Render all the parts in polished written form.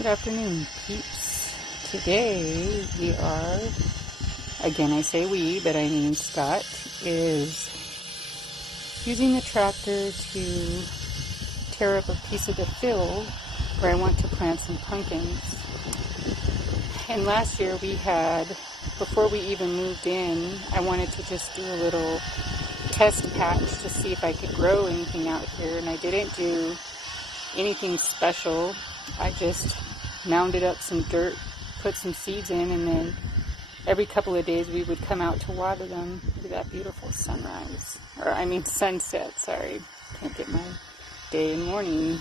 Good afternoon, peeps. Today we are, again I say we, but I mean Scott, is using the tractor to tear up a piece of the field where I want to plant some pumpkins. And last year we had, before we even moved in, I wanted to just do a little test patch to see if I could grow anything out here, and I didn't do anything special. I just mounded up some dirt, put some seeds in, and then every couple of days we would come out to water them. Look at that beautiful sunrise, sunset, sorry. Can't get my day and morning,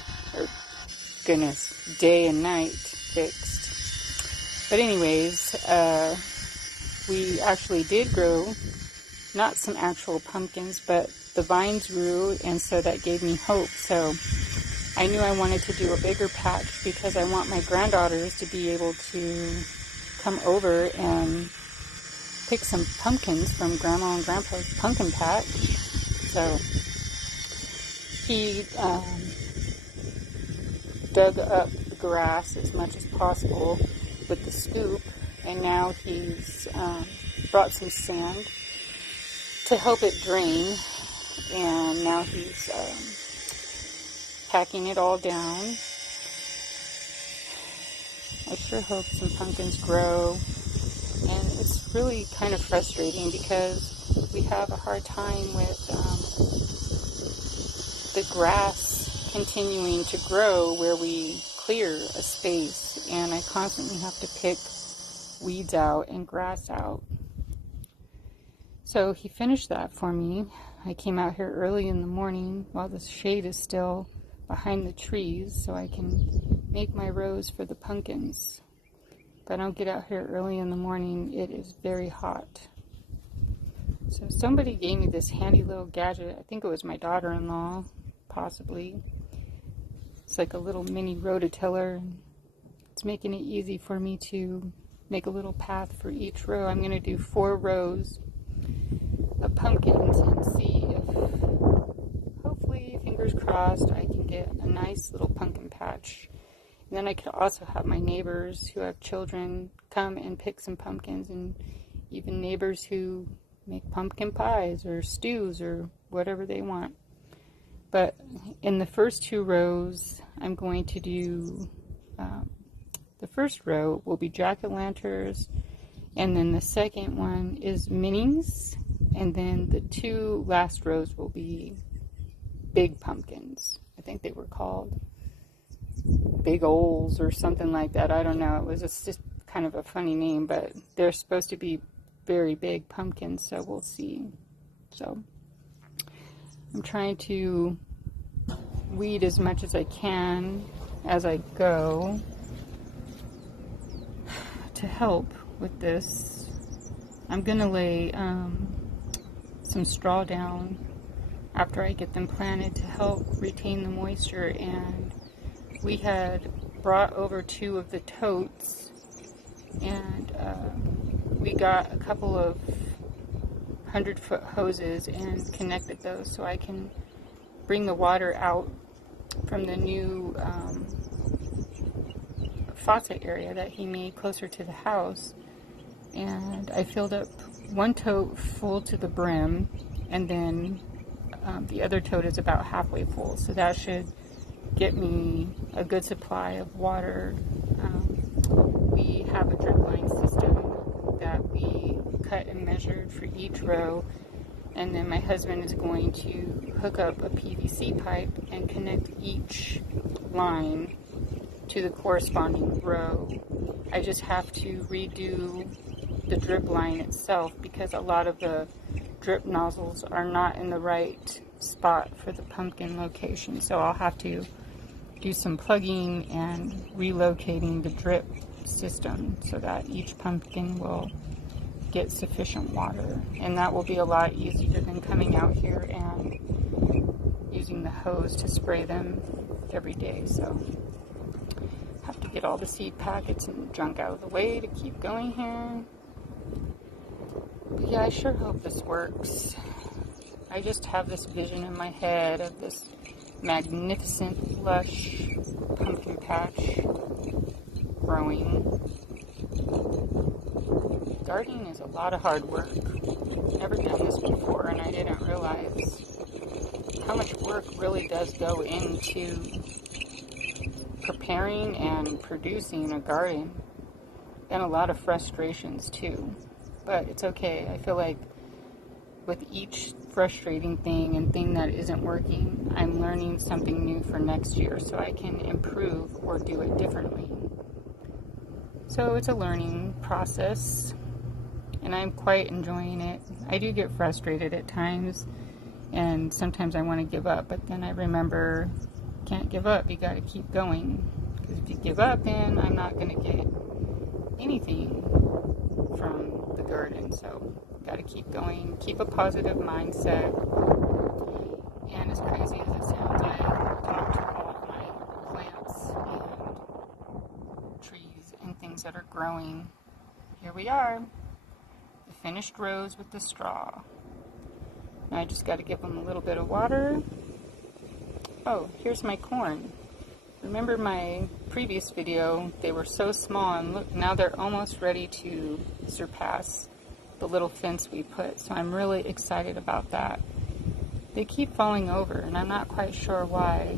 day and night fixed. But anyways, we actually did grow, not some actual pumpkins, but the vines grew, and so that gave me hope. So I knew I wanted to do a bigger patch because I want my granddaughters to be able to come over and pick some pumpkins from Grandma and Grandpa's pumpkin patch. So he dug up the grass as much as possible with the scoop, and now he's brought some sand to help it drain, and now he's packing it all down. I sure hope some pumpkins grow, and it's really kind of frustrating because we have a hard time with the grass continuing to grow where we clear a space, and I constantly have to pick weeds out and grass out. So he finished that for me. I came out here early in the morning while the shade is still behind the trees so I can make my rows for the pumpkins. If I don't get out here early in the morning, it is very hot. So somebody gave me this handy little gadget. I think it was my daughter-in-law, possibly. It's like a little mini rototiller. It's making it easy for me to make a little path for each row. I'm going to do 4 rows of pumpkins and see if, hopefully, fingers crossed, I can get a nice little pumpkin patch. And then I could also have my neighbors who have children come and pick some pumpkins, and even neighbors who make pumpkin pies or stews or whatever they want. But in the first 2 rows, I'm going to do, the first row will be jack-o'-lanterns, and then the second one is minis, and then the 2 last rows will be big pumpkins. I think they were called big oles or something like that. I don't know. It was just kind of a funny name, but they're supposed to be very big pumpkins, so we'll see. So I'm trying to weed as much as I can as I go to help with this. I'm going to lay some straw down after I get them planted to help retain the moisture, and we had brought over 2 of the totes, and we got a couple of 100-foot hoses and connected those so I can bring the water out from the new faucet area that he made closer to the house. And I filled up 1 tote full to the brim, and then the other tote is about halfway full, so that should get me a good supply of water. We have a drip line system that we cut and measured for each row, and then my husband is going to hook up a PVC pipe and connect each line to the corresponding row. I just have to redo the drip line itself because a lot of the drip nozzles are not in the right spot for the pumpkin location, so I'll have to do some plugging and relocating the drip system so that each pumpkin will get sufficient water, and that will be a lot easier than coming out here and using the hose to spray them every day. So have to get all the seed packets and junk out of the way to keep going here. But yeah, I sure hope this works. I just have this vision in my head of this magnificent, lush pumpkin patch going. Gardening is a lot of hard work. Never done this before, and I didn't realize how much work really does go into preparing and producing a garden, and a lot of frustrations too. But it's okay. I feel like with each frustrating thing and thing that isn't working, I'm learning something new for next year so I can improve or do it differently. So it's a learning process, and I'm quite enjoying it. I do get frustrated at times, and sometimes I want to give up, but then I remember, can't give up, you got to keep going. Because if you give up, then I'm not going to get anything from the garden. So got to keep going, keep a positive mindset. And as crazy as it sounds, I talk to all of my plants and trees and things that are growing. Here we are, the finished rows with the straw. Now I just got to give them a little bit of water. Oh, here's my corn. Remember my previous video, they were so small, and look, now they're almost ready to surpass the little fence we put, so I'm really excited about that. They keep falling over, and I'm not quite sure why.